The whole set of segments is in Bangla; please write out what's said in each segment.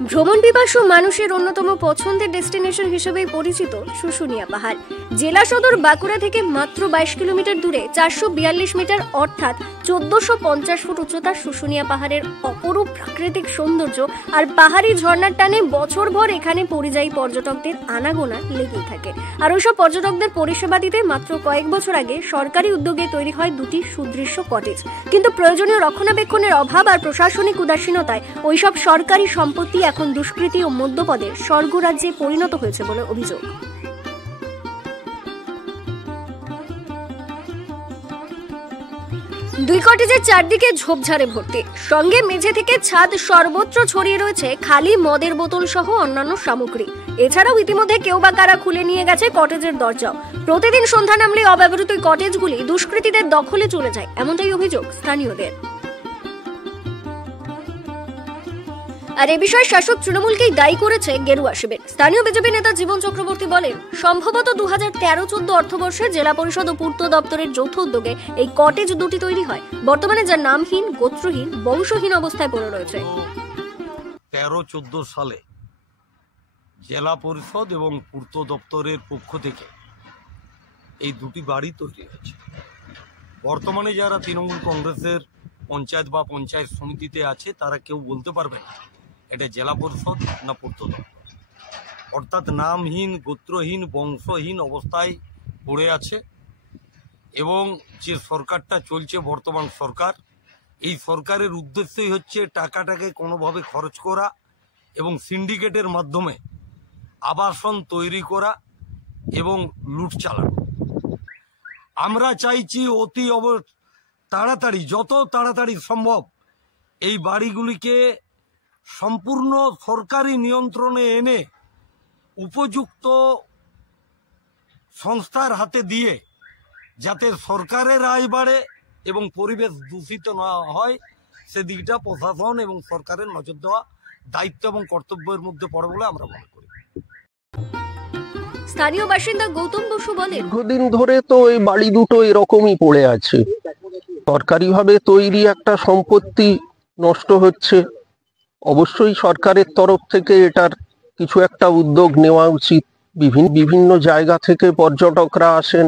ভ্রমণ পিপাসু মানুষের অন্যতম পছন্দের ডেস্টিনেশন হিসেবেই পরিচিত শুশুনিয়া পাহাড়। জেলা সদর বাঁকুড়া থেকে মাত্র 22 কিলোমিটার দূরে 442 মিটার অর্থাৎ 1450 ফুট উচ্চতার শুশুনিয়া পাহাড়ের অপরূপ প্রাকৃতিক সৌন্দর্য আর পাহাড়ি ঝর্ণার টানে বছরভর এখানে পরিযায়ী পর্যটকদের আনাগোনা লেগেই থাকে। আর ওইসব পর্যটকদের পরিষেবা দিতে মাত্র কয়েক বছর আগে সরকারি উদ্যোগে তৈরি হয় দুটি সুদৃশ্য কটেজ। কিন্তু প্রয়োজনীয় রক্ষণাবেক্ষণের অভাব আর প্রশাসনিক উদাসীনতায় ওইসব সরকারি সম্পত্তি এখন দুষ্কৃতী ও মধ্যপদের স্বর্গরাজ্যে পরিণত হয়েছে বলে অভিযোগ। দুই কটেজের চারদিকে ঝোপঝাড়ে ভর্তি, সঙ্গে মেঝে থেকে ছাদ সর্বত্র ছড়িয়ে রয়েছে খালি মদের বোতল সহ অন্যান্য সামগ্রী। এছাড়াও ইতিমধ্যে কেউ বা কারা খুলে নিয়ে গেছে কটেজের দরজাও। প্রতিদিন সন্ধ্যা নামলে অব্যবহৃত কটেজগুলি দুষ্কৃতীদের দখলে চলে যায়, এমনটাই অভিযোগ স্থানীয়দের। আর এ বিষয়ে শাসক তৃণমূলকেই দায়ী করেছে গেরুয়া শিবির। স্থানীয় বিজেপি নেতা জীবন চক্রবর্তী বলেন, সম্ভবত 2013-14 অর্থবর্ষে জেলা পরিষদ ও পূর্ত দপ্তরের যৌথ উদ্যোগে এই কটেজ দুটি তৈরি হয়। বর্তমানে যা নামহীন, গোত্রহীন, বংশহীন অবস্থায় পড়ে রয়েছে। 13-14 সালে জেলা পরিষদ এবং পূর্ত দপ্তরের পক্ষ থেকে এই দুটি বাড়ি তৈরি হয়েছে। বর্তমানে যারা তৃণমূল কংগ্রেসের পঞ্চায়েত বা পঞ্চায়েত সমিতিতে আছে তারা কেউ বলতে পারবে না এটা জেলা পরিষদ না পূর্ত দপ্তর। অর্থাৎ নামহীন, গোত্রহীন, বংশহীন অবস্থায় পড়ে আছে। এবং যে সরকারটা চলছে বর্তমান সরকার, এই সরকারের উদ্দেশ্যই হচ্ছে টাকাটাকে কোনোভাবে খরচ করা এবং সিন্ডিকেটের মাধ্যমে আবাসন তৈরি করা এবং লুট চালানো। আমরা চাইছি অতি তাড়াতাড়ি, যত তাড়াতাড়ি সম্ভব এই বাড়িগুলিকে সম্পূর্ণ সরকারি নিয়ন্ত্রণে এনে উপযুক্ত সংস্থার হাতে দিয়ে যাতে সরকারের আয় বাড়ে এবং পরিবেশ দূষিত না হয় সেদিকটা প্রশাসন এবং সরকারের নজর দেওয়া দায়িত্ব এবং কর্তব্যের মধ্যে পড়ে বলে আমরা মনে করি। স্থানীয় বাসিন্দা গৌতম বসু বলেন, দীর্ঘদিন ধরে তো এই বাড়ি দুটো এরকমই পড়ে আছে। সরকারিভাবে তৈরি একটা সম্পত্তি নষ্ট হচ্ছে। অবশ্যই সরকারের তরফ থেকে এটার কিছু একটা উদ্যোগ নেওয়া উচিত। বিভিন্ন জায়গা থেকে পর্যটকরা আসেন,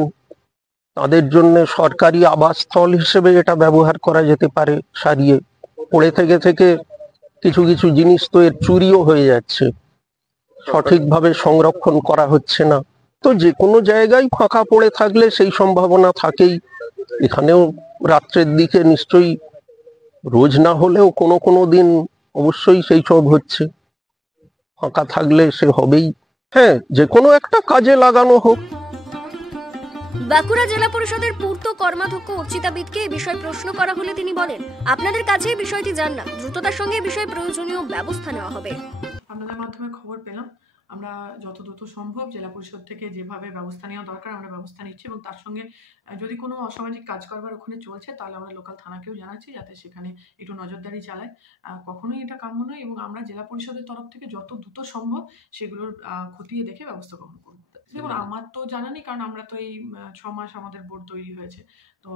তাদের জন্য সরকারি আবাসস্থল হিসেবে এটা ব্যবহার করা যেতে পারে। সারিয়ে পড়ে থেকে কিছু কিছু জিনিস তো এর চুরিও হয়ে যাচ্ছে, সঠিকভাবে সংরক্ষণ করা হচ্ছে না। তো যে কোনো জায়গায় ফাঁকা পড়ে থাকলে সেই সম্ভাবনা থাকেই। এখানেও রাত্রের দিকে নিশ্চয়ই, রোজ না হলেও কোনো দিন অবশ্যই সেই সব হচ্ছে। ফাঁকা থাকলে সে হবেই। হ্যাঁ, যে কোনো একটা কাজে লাগানো হোক। বাঁকুড়া জেলা পরিষদের পূর্ত কর্মাধ্যক্ষ অর্চিতা বিদকে এই বিষয়ে প্রশ্ন করা হলে তিনি বলেন, আপনাদের কাছে এই বিষয়টি জানা, দ্রুততার সঙ্গে এই বিষয়ে প্রয়োজনীয় ব্যবস্থা নেওয়া হবে। আপনাদের মাধ্যমে খবর পেলাম, আমরা যত দ্রুত সম্ভব জেলা পরিষদ থেকে যেভাবে ব্যবস্থা নেওয়া দরকার আমরা ব্যবস্থা নিচ্ছি, এবং তার সঙ্গে যদি কোনো অসামাজিক কাজ করবার ওখানে চলছে তাহলে আমরা লোকাল থানাকেও জানাচ্ছি যাতে সেখানে একটু নজরদারি চালায়। কখনোই এটা কাম্য নয়, এবং আমরা জেলা পরিষদের তরফ থেকে যত দ্রুত সম্ভব সেগুলোর খতিয়ে দেখে ব্যবস্থা গ্রহণ করব। দেখুন, আমার তো জানা নেই, কারণ আমরা তো এই 6 মাস আমাদের বোর্ড তৈরি হয়েছে, তো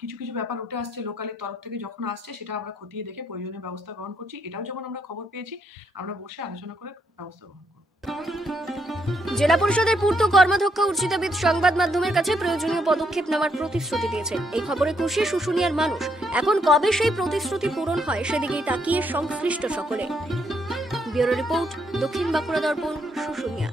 কিছু কিছু ব্যাপার উঠে আসছে লোকালের তরফ থেকে, যখন আসছে সেটা আমরা খতিয়ে দেখে প্রয়োজনীয় ব্যবস্থা গ্রহণ করছি। এটাও যখন আমরা খবর পেয়েছি আমরা বসে আলোচনা করে ব্যবস্থা গ্রহণ করব। জেলা পরিষদের পূর্ত কর্মাধ্যক্ষ অর্চিতা বিদ সংবাদ মাধ্যমের কাছে প্রয়োজনীয় পদক্ষেপ নেওয়ার প্রতিশ্রুতি দিয়েছেন। এই খবরে খুশি শুশুনিয়ার মানুষ। এখন কবে সেই প্রতিশ্রুতি পূরণ হয় সেদিকেই তাকিয়ে সংশ্লিষ্ট সকলে। ব্যুরো রিপোর্ট, দক্ষিণ বাঁকুড়া দর্পণ, শুশুনিয়া।